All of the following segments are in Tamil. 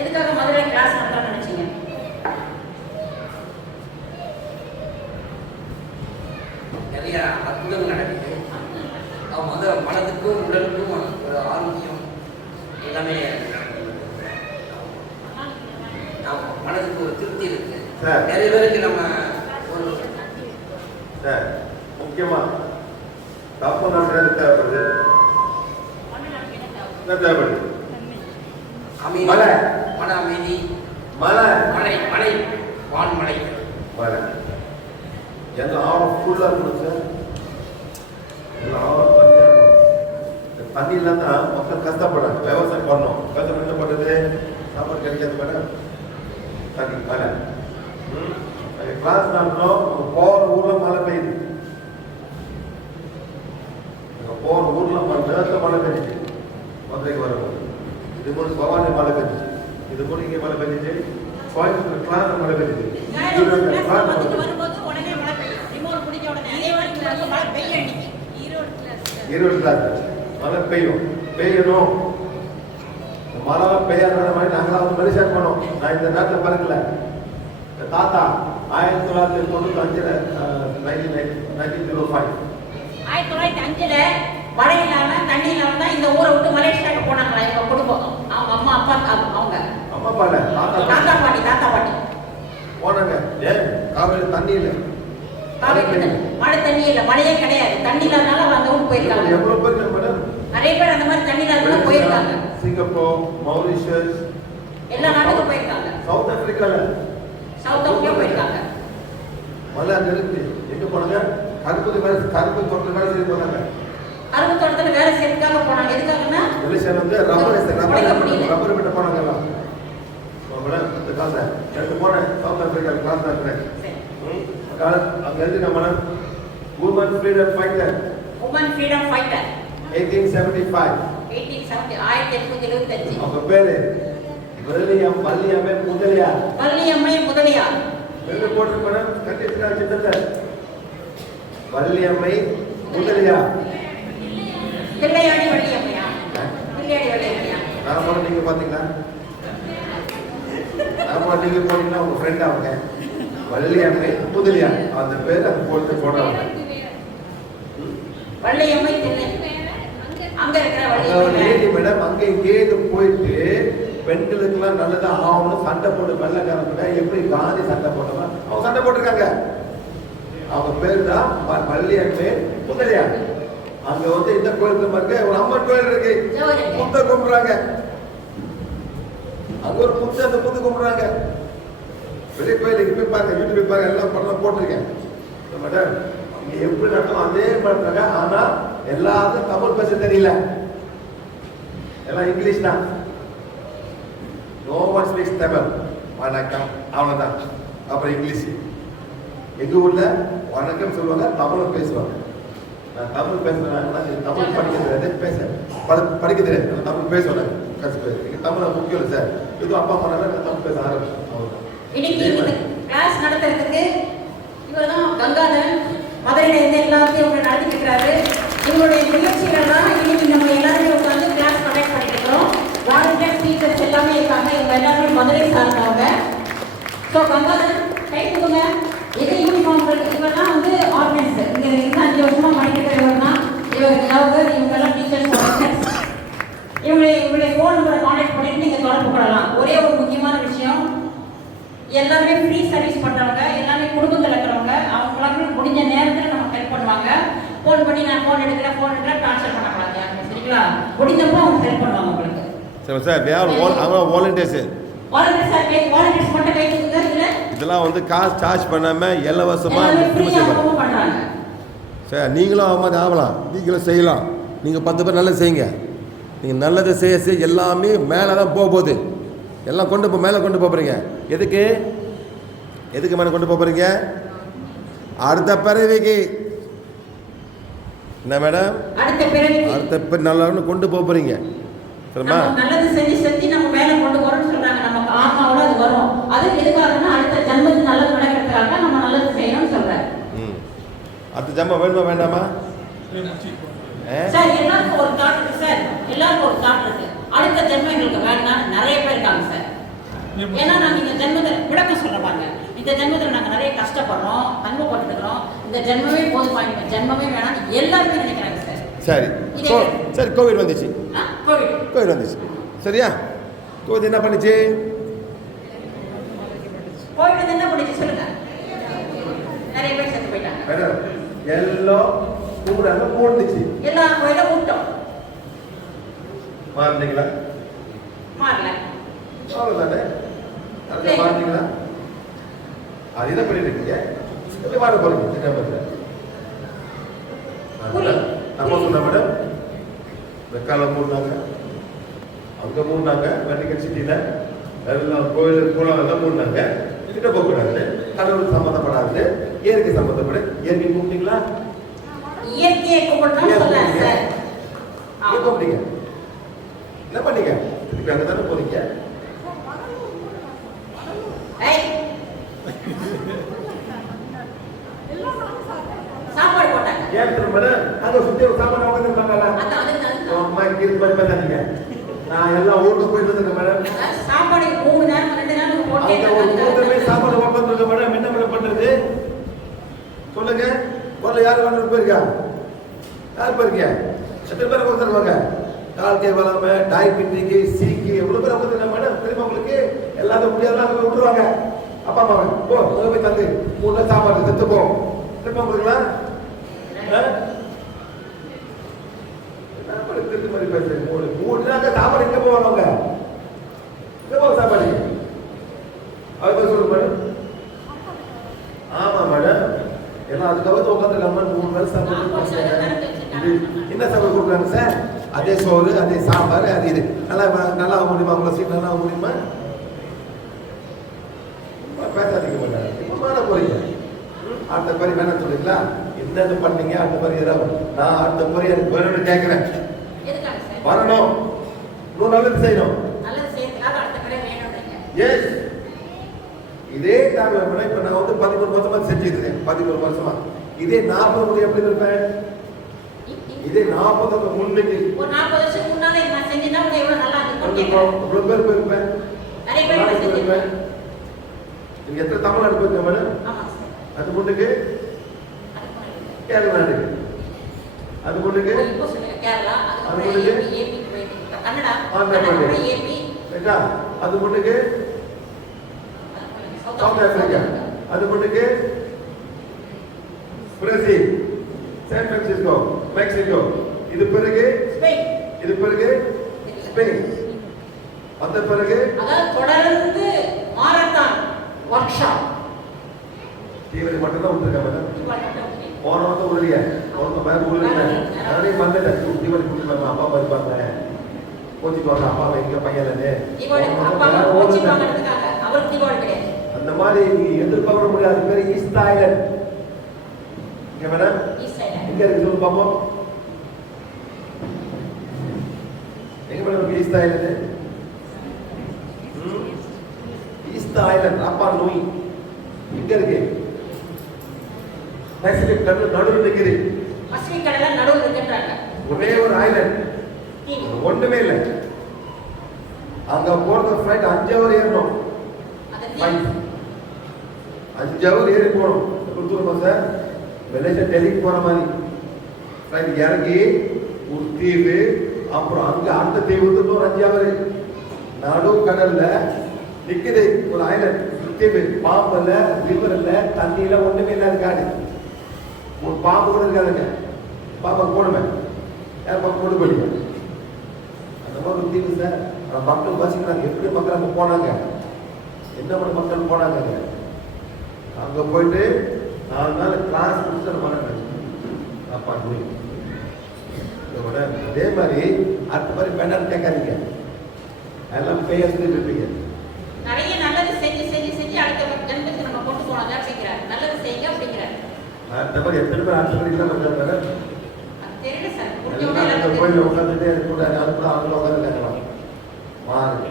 எதுக்காக கிளாஸ் நினைச்சீங்க? நிறைய அற்புதங்கள் நடக்குது. மனதுக்கும் உடலுக்கும் ஒரு ஆரோக்கியம் எல்லாமே மனதுக்கு ஒரு திருப்தி இருக்கு. சார். நிறைய பேருக்கு நம்ம ஒரு சார் முக்கியமா தப்பு தேவைப்படுது. அமைதி மழை. மன அமைதி. மழை. மழை. மழை. வான்மழை மழை. எங்க ஆழம் ஃபுல்லாக இருக்கணும் சார் எல்லாம் ஆழம் தண்ணியா இருக்கணும். இந்த தண்ணி இல்லைன்னா மக்கள் கஷ்டப்படுறாங்க விவசாயம் பண்ணோம். கஷ்டம் என்ன பண்ணுறது சாப்பாடு கிடைக்காது மேடம் தண்ணி மழை கிளாஸ் நடத்துறோம் போகிற ஊரில் மழை பெய்யுது. போகிற ஊரில் மழை மழை வரும்போது இது கூட பவானி மழை பெஞ்சிச்சு இது கூட இங்கே மழை பெஞ்சிச்சு கோயம்புத்தூர் கிளாஸ் மழை பெஞ்சிச்சு ஈரோடு கிளாஸ் மழை பெய்யும் பெய்யணும் மழை பெய்யாத மாதிரி நாங்களாம் வந்து மெடிசன் பண்ணோம் நான் இந்த நாட்டில் பிறக்கல தாத்தா ஆயிரத்தி தொள்ளாயிரத்தி தொண்ணூற்றி அஞ்சில் நைன்டீன் நைன்டீன் ஜீரோ ஃபைவ் ஆயிரத்தி தொள்ளாயிரத்தி அஞ்சுல இல்லாம தண்ணி இல்லாம தான் இந்த ஊரை விட்டு மலேசியாவுக்கு போனாங்களா எங்க குடும்பம்? அவங்க அம்மா அப்பா அவங்க- அம்மா பால தாத்தா பாட்டி. தாத்தா பாட்டி. போனாங்க. ஏன் காவேரி தண்ணி இல்லை மழை தண்ணி. இல்ல மழையே கிடையாது. தண்ணி இல்லாதனால அந்த ஊருக்கு போயிருக்காங்க. எவ்வளோ பேர் மேடம்? நிறைய பேர் அந்த மாதிரி தண்ணி இல்லாதனால போயிருக்காங்க. Singapore Mauritius. எல்லா நாட்டுக்கும் போயிருக்காங்க. சவுத் ஆப்பிரிக்கால? சவுத் ஆப்பிரிக்கா போயிருக்காங்க. மழை இருக்கு எங்க போனாங்க? கருப்பதி வேலை கருப்பு தோட்டத்தில் வேலை செய்ய போனாங்க. அரும்பு தோட்டத்துல வேலை செய்யறதுக்காக போனாங்க. எதுக்காகன்னா? ரப்பர் முடியல. ரப்பர் விட்டு போனாங்க எல்லாம் மேடம் இந்த போனேன் சவுத் ஆப்பிரிக்கா கிளாஸ் இருக்கிறேன். அங்கே எழுதி நம்ம woman freedom fighter woman freedom fighter eighteen seventy five eighteen seventy ஆயிரத்தி எட்நூத்தி எழுபத்தஞ்சு அவங்க பேரு வெள்ளியம் வள்ளியம்மே முதலியா வள்ளியம்மை முதலியார். எழுதி போட்டு மேடம். கட்டிட்டு சின்னத்தை. வள்ளியம்மை தில்லையாடி தில்லையாடி நான் நீங்க பாத்தீங்களா நான் போன நீங்க போனீங்கன்னா உங்க ஃப்ரெண்ட் அவங்க. வள்ளியம்மை முதலியா அந்த பேர் அந்த போட்டு போடுறாங்க வள்ளியம்மை தில்லை அங்க இருக்கிற வள்ளியம்மை லேடி மேடம் அங்க இங்கேயே போயிட்டு பெண்களுக்கெல்லாம் நல்லதா ஆகணும் சண்டை போட்டு வெள்ளக்காரங்க எப்படி காந்தி சண்டை போட்டவன் அவங்க சண்டை போட்டிருக்காங்க. அவங்க பேர் தான் வ- வள்ளியம்மை முதலியார் அங்க வந்து இந்த கோயில் பாருங்க ஒரு அம்மன் கோயில் இருக்கு. புத்த கும்பிடுறாங்க. அங்க ஒரு புத்த அந்த புத்து கும்பிடுறாங்க. வெளிய கோயிலுக்கு போய் பாருங்க யூடியூப் பாருங்க எல்லாம் படம் போட்டிருக்கேன். மேடம் அங்க எப்படி நடக்கும் அதே இருக்காங்க ஆனா எல்லாத்துக்கும் தமிழ் பேச தெரியல. எல்லாம் இங்கிலீஷ் தான். நோ ஒன் ஸ்பீக்ஸ் தமிழ் வணக்கம். அவ்வளவுதான். அப்புறம் இங்கிலீஷ். எங்க ஊர்ல வணக்கம் சொல்லுவாங்க தமிழும் பேசுவாங்க. நான் தமிழ் பேசுறேன். தமிழ் படிக்க தெரியாது பேச படி- படிக்க தெரியாது நான் தமிழ் பேசுவேன் பேர் நீங்க தமிழ் முக்கியம் இல்லை சார். இது அப்பா அம்மா நான் தமிழ் பேச ஆரம்பிச்சேன். கிளாஸ் நடத்துறதுக்கு இவர் தான் கங்காதரன். மதுரையில இருந்து எல்லாத்தையும் இவர் நடத்திட்டு இருக்கிறாரு. இவருடைய நிகழ்ச்சிகள்லாம் இன்னைக்கு நம்ம எல்லாருமே உட்காந்து கிளாஸ் கண்டக்ட் பண்ணிட்டு இருக்கிறோம் வாலண்டியர் டீச்சர்ஸ் எல்லாமே இருக்காங்க. இவங்க எல்லாருமே மதுரை சார்ந்தவங்க. ஸோ கங்காதரன் கை கொடுங்க. எது யூனிஃபார்ம் இவரெல்லாம் வந்து ஆர்கனைசர் இங்க இருந்து அஞ்சு ஃபோன் நம்பரை காண்டாக்ட் பண்ணிட்டு நீங்க தொடர்பு கொள்ளலாம். ஒரே ஒரு முக்கியமான விஷயம் எல்லாமே ஃப்ரீ சர்வீஸ் பண்றவங்க எல்லாமே குடும்பத்தில் இருக்கிறவங்க அவங்களால முடிஞ்ச நேரத்தில் நமக்கு ஹெல்ப் பண்ணுவாங்க. ஃபோன் பண்ணி நான் ஃபோன் எடுக்கிறேன் ஃபோன் எடுக்கிறேன் ட்ரான்ஸ்ஃபர் பண்ணக்கூடாது யாருமே சரிங்களா? முடிஞ்சப்போ அவங்க ஹெல்ப் பண்ணுவாங்க உங்களுக்கு. சரி சார் வே ஆர் வால் அவங்க வாலண்டியர்ஸு வாலண்டியர்ஸ் மட்டும் கை தூக்குங்க இல்ல? இதெல்லாம் வந்து காசு சார்ஜ் பண்ணாமல் இலவசமாக சார் நீங்களும் மாதிரி ஆகலாம். நீங்களும் செய்யலாம். நீங்கள் பத்து பேர் நல்லது செய்யுங்க. நீங்கள் நல்லதை செய்ய செய்ய எல்லாமே மேலே தான் போக போகுது. எல்லாம் கொண்டு போ மேலே கொண்டு போக போகிறீங்க எதுக்கு? எதுக்கு மேலே கொண்டு போக போகிறீங்க அடுத்த பிறவிக்கு. என்ன மேடம்? அடுத்த நல்லவன்னு கொண்டு போக போகிறீங்க சரிம்மா நம்ம நல்லது செஞ்சு செஞ்சு நம்ம மேல கொண்டு போறோம்னு சொல்றாங்க. நமக்கு ஆத்மாவோட அது வரும். அது எதுக்காகன்னா அடுத்த ஜன்மத்துக்கு நல்லது நடக்கிறதுக்காக நம்ம நல்லது செய்யணும்னு சொல்றாரு. ம். அடுத்த ஜம்மா வேணுமா வேண்டாமா? சார் எல்லாருக்கும் ஒரு தாட் இருக்கு சார். எல்லாருக்கும் ஒரு தாட் இருக்கு. அடுத்த ஜென்மம் எங்களுக்கு வேண்டாம் நிறைய பேர் இருக்காங்க சார். ஏன்னா நாங்க இந்த ஜென்மத்தை விளக்கம் சொல்ற பாருங்க. இந்த ஜென்மத்துல நாங்க நிறைய கஷ்டப்படுறோம் அனுபவப்பட்டு இருக்கிறோம் இந்த ஜென்மமே போதும் இந்த ஜென்மமே வேணாம் எல்லாருமே நினைக்கிறாங்க சார். சரி. சரி கோவிட் வந்துச்சு. கோவிட் கோவிட் வந்துச்சு. சரியா? கோவிட் என்ன பண்ணுச்சு? கோவிட் என்ன பண்ணிச்சு சொல்லுங்க. நிறைய பேர் செத்து போயிட்டாங்க. எல்லாம் கூடாங்க மூடுச்சு எல்லா கோயிலும் விட்டோம் மாறினீங்களா? மாறல. அவ்வளோதானே அதுக்கு மாறினீங்களா? அது என்ன பண்ணிட்டு இருக்கீங்க எப்படி மாற போறீங்க புரியல. நம்ம சொன்ன மேடம் வெக்கால மூடினாங்க. அங்க மூடினாங்க வெட்டிக்கல் சிட்டியில. எல்லாம் கோயில் குளம் எல்லாம் மூடினாங்க. கிட்ட போகக்கூடாது கடவுள் சம்மந்தப்படாது. இயற்கை சம்மந்தப்பட. இயற்கை கூப்பிட்டீங்களா? இயற்கையை கும்பிடணும்னு சொல்ல சார். கூப்பிட்டீங்க என்ன பண்ணீங்க? திருப்பி அங்கே தானே போறீங்க? ஏய். சாப்பாடு போட்டாங்க. ஏன் திரும்ப அங்க சுத்தி சாப்பாடு அதுக்கு அது- அம்மா பண்ணி பண்ணாதீங்க நான் எல்லாம் ஊருக்கு போயிட்டு வந்திருக்கேன் மேடம். சாப்பாடு மூணு நேரம் ரெண்டு நேரம் போட்டே. சாப்பாடு உட்காந்துருக்க மேடம். என்ன மேடம் பண்றது? சொல்லுங்க. முதல்ல யார் வந்து போயிருக்கா? யார் போயிருக்கீங்க? எத்தனை பேர் உட்காந்துருவாங்க கால்கை வளாம டயபெட்டிக்கு சீக்கு எவ்வளோ பேர் உட்காந்துருக்காங்க மேடம்? தெரியுமா உங்களுக்கு? எல்லாத்தையும் முடியாதான் விட்டுருவாங்க. அப்பா அம்மா போ போய் தந்து. மூணு சாப்பாடு செத்துப்போம் போ. தெரியுமா உங்களுக்குலாம்? திருட்டு மாதிரி பேசுறீங்க? மூணு மூணு நாள் சாப்பாடு எங்க போவாங்க அவங்க? எங்க போவாங்க சாப்பாடு? அவர் பேர் சொல்லுங்க மேடம் ஆமா மேடம் எல்லாம் அதுக்காக உட்காந்துருக்காம மூணு வேலை சாப்பாடு இது என்ன சாப்பாடு கொடுக்குறாங்க சார்? அதே சோறு அதே சாம்பார் அது இது. நல்லா நல்லா முடியுமா? உங்களை சீட் நல்லா முடியுமா? பேசாதீங்க மேடம் இப்போ மேலே போறீங்க. அடுத்த மாதிரி வேணாம் சொல்றீங்களா? என்னது பண்ணீங்க? அடுத்த மாதிரி ஏதாவது நான் அடுத்த மாதிரி எனக்கு வேணும்னு கேட்குறேன். வரணும். இன்னும் நல்லது செய்யணும் நல்லது செய்யறதுக்காக அடுத்த கடை வேணும்ன்றீங்க எஸ் டைம்ல விட இப்ப நான் வந்து பதிமூணு வருஷமா செஞ்சுட்டு இருக்கேன் பதிமூணு வருஷமா. இதே நாற்பது எப்படி இருப்பேன் இதே நாற்பது முன்னுக்கு. இவ்வளவு பேர் போயிருப்பேன் நீங்க எத்தனை தமிழ்நாடு போயிருக்க மேடம் அது முன்னுக்கு. கேரளா இருக்கு அது முன்னுக்கு அது ஏபி ஏபி போயிட்டு கன்னடா ஆந்திரா அதுக்கப்புறம் பிரதேஷ். ஏபி ரைட்டா அது முன்னுக்கு சவுத் ஆப்பிரிக்கா அது முன்னுக்கு பிரேசில் சான் பிரான்சிஸ்கோ மெக்சிகோ இது பிறகு? ஸ்பெயின் இது பிறகு? ஸ்பெயின் அந்த பிறகு? தொடர்ந்து மாரத்தான் ஒர்க் ஷாப் தீவிர மட்டும் தான் விட்டுருக்காங்க போன வருஷம் உருளியா போன நானே வந்துட்டேன் தீவிர கொடுத்து அப்பா அம்மா இருப்பாங்க. கோச்சிக்கு வாங்க அப்பா எங்க பையன் அவருக்கு தீபாவளி கிடையாது. அந்த மாதிரி எதிர்பார்க்க முடியாத பேர் ஈஸ்ட் ஐலண்ட் இங்க சைடு எங்க இருக்கு சொல்லு பாப்போம் எங்க madam east island east island அப்பா நோய். எங்க இருக்கு. பசிபிக் கடல் நடுவில் நிக்குது. பசிபிக் கடல நடுவில் இருக்கின்றாங்க ஒரே ஒரு ஐலண்ட் ஒண்ணுமே இல்லை. அங்க போறது ஃபிளைட் அஞ்சு ஹவர் ஏறணும். அஞ்சு ஹவர் ஏறி போகணும் கொடுத்துருமா சார் மலேசியா டெல்லிக்கு போகிற மாதிரி. ஃப்ளைட் இறங்கி ஒரு தீவு அப்புறம் அங்கே அடுத்த தீவு வந்து இன்னொரு அஞ்சு ஹவர் நடு கடல்ல நிற்குது ஒரு ஐலண்ட் தீவு. பாம்பு இல்லை ரிவர் இல்லை தண்ணி இல்லை ஒன்றுமே இல்லாத காடு. ஒரு பாம்பு கூட இருக்காதுங்க. பாப்பா போடுமே. யார் பக்கம் போட்டு போயிடுவேன் அந்த மாதிரி ஒரு தீவு சார் மக்கள் வாசிக்கிறாங்க. எப்படி மக்கள் அங்கே போனாங்க? என்ன பண்ண மக்கள் போனாங்க அங்க? போயிட்டு நாலு நாள் கிளாஸ் முடிச்சுட்டு வரேன் அப்பா இதோட அதே மாதிரி அடுத்த மாதிரி பெண்ணால் கேட்காதீங்க. எல்லாம் சொல்லிட்டு இருப்பீங்க. நிறைய நல்லது செஞ்சு செஞ்சு செஞ்சு அடுத்த ஜென்மத்துக்கு நம்ம கொண்டு போனதா அப்படிங்கிறார் நல்லது செய்யுங்க அப்படிங்கிறார். அடுத்த மாதிரி எத்தனை பேர் அடுத்த மாதிரி இல்லாமல் இருக்காங்க அது தெரியல சார். கோயிலில் உட்காந்துட்டே கூட நாலு கூட அவங்க உட்காந்துருக்காங்களாம் மாறுங்க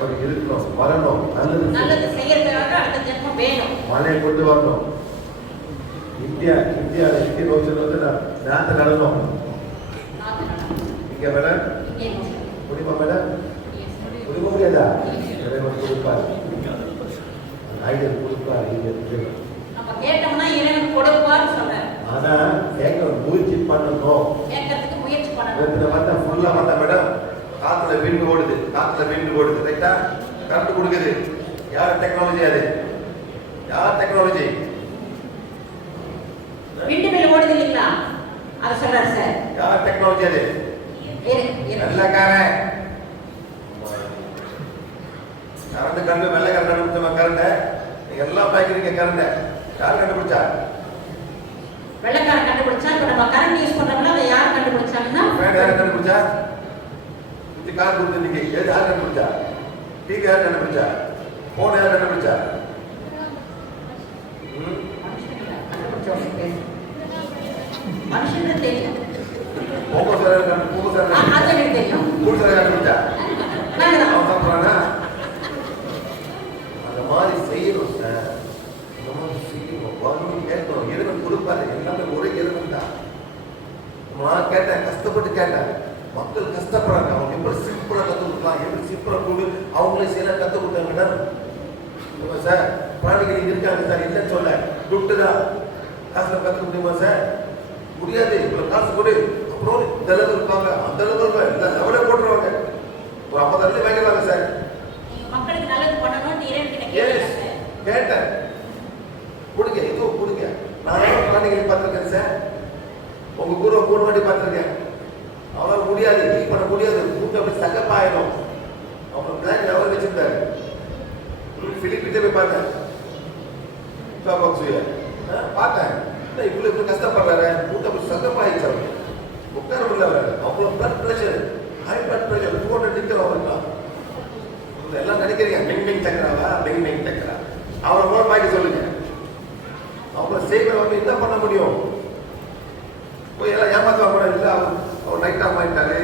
இப்ப இருக்கணும் வரணும். நல்லது. நல்லது செய்யறதுக்காக அடுத்த ஜென்மம் வேணும். மழையை கொண்டு வரணும். இந்தியா இந்தியா இந்திய ரோஷன் வந்து நாட்டு நடனம். இங்க இங்கே மோஷன். முடியுமா மேடம் முடியுமா முடியாதா இறைவன் கொடுப்பார். ஐடியா கொடுப்பார். நம்ம கேட்டோம்னா இறைவன் கொடுப்பார்னு சொல்றாரு. ஆனா கேட்க முயற்சி பண்ணணும். கேட்கறதுக்கு முயற்சி பண்ணணும். வந்தா ஃபுல்லா வந்தா மேடம். காத்துல விண்டு காத்துல விண்டு ஓடுது ரைட்டா கரண்ட் கொடுக்குது. யார் டெக்னாலஜி அது? யார் டெக்னாலஜி ஓடுது இல்லைங்களா? அதை சொல்றாரு சார் யார் டெக்னாலஜி அது. வெள்ளக்காரன். கரண்ட் கரண்ட் வெள்ளை கரண்ட் கண்டுபிடிச்ச கரண்ட்? நீங்க எல்லாம் பாய்க்கிறீங்க கரண்ட். யார் கண்டுபிடிச்சா? வெள்ளைக்காரன் கண்டுபிடிச்சா இப்ப நம்ம கரண்ட் யூஸ் பண்றோம்ல அதை யார் கண்டுபிடிச்சாங்கன்னா யார் கண்டுபிடிச்சா? இது கார் கொடுத்துருந்தீங்க எது யார் கண்டுபிடிச்சா டிவி யார் கண்டுபிடிச்சா போன் யார் கண்டுபிடிச்சா தெரியும் போகோ சார் கண்டு போகோ சார் அ- அது எனக்கு தெரியும் கூடு சார் கண்டுபிடிச்சா நாங்க தான். அவன் சாப்பிட்றானா அந்த மாதிரி செய்யணும் சார் அந்த மாதிரி செய்யணும் வரணும் கேட்கணும் இறைவன் கொடுப்பாரு எல்லாமே ஒரே இறைவன் தான் நான் கேட்டேன் கஷ்டப்பட்டு கேட்டேன் மக்கள் கஷ்டப்படுறாங்க அவங்க எப்படி சிம்பிளா கற்றுக் கொடுக்கலாம் எப்படி சிம்பிளா கொடு அவங்களே செய்யலாம் கற்றுக் கொடுத்தாங்க மேடம் ஆமா சார் பிராணிகள் இங்க இருக்காங்க சார் இல்லைன்னு சொல்ல துட்டு தான் காசுல கற்றுக்க முடியுமா சார் முடியாது கொடு அப்புறம் இந்த அளவு இருப்பாங்க. அந்த அளவு இருப்பாங்க. இந்த லெவலே போட்டுருவாங்க. ஒரு ஐம்பது அள்ளி வாங்கிடுவாங்க சார். மக்களுக்கு நல்லது கிட்ட எஸ் கேட்டேன். கொடுங்க. இதுவும் கொடுங்க. நான் பிராணிகளை பார்த்துருக்கேன் சார். உங்க கூட மூணு வாட்டி பார்த்துருக்கேன். அவரால் முடியாது. ஹீல் பண்ண முடியாது. மூக்கு அப்படி சகப்பாயிடும். அவங்க பிளான் அவர் வச்சிருந்தாரு பிலிப்பிட்டே போய் பார்த்தேன். பார்த்தேன். என்ன இவ்வளவு இப்படி கஷ்டப்படுறாரு. நினைக்கிறீங்க சக்கரவா பெங் சக்கரா அவரை கூட பார்க்க சொல்லுங்க. அவங்கள செய்வ வந்து என்ன பண்ண முடியும்? போய் எல்லாம் ஏமாத்த கூட இல்லை. அவர் அவர் நைட் மாறிட்டாரு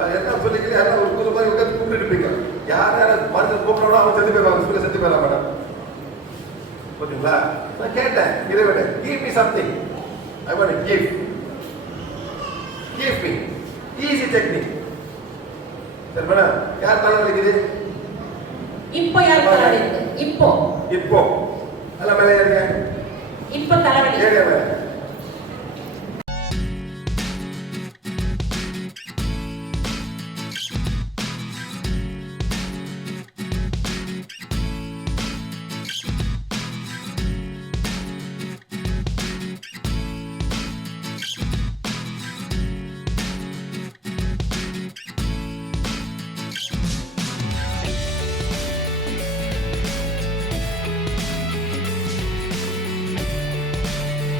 அது என்ன சொல்லிக்கிறேன் யாரும் ஒரு புது மாதிரி உட்காந்து கூப்பிட்டுருப்பீங்க யார் யாரும் மனுஷன் கூப்பிடணும் அவன் செத்து போயிடுவாங்க. சொல்லி செத்து போயிடலாம் மேடம். ஓகேங்களா நான் கேட்டேன் இதை விட give me something I want give give me easy technique சரி மேடம் யார் தலை வலிக்குது இப்போ யார் தலைவலி இருக்கு இப்போ. இப்போ. எல்லாம் மேலே ஏறுங்க. இப்போ தலைவலி. மேலே.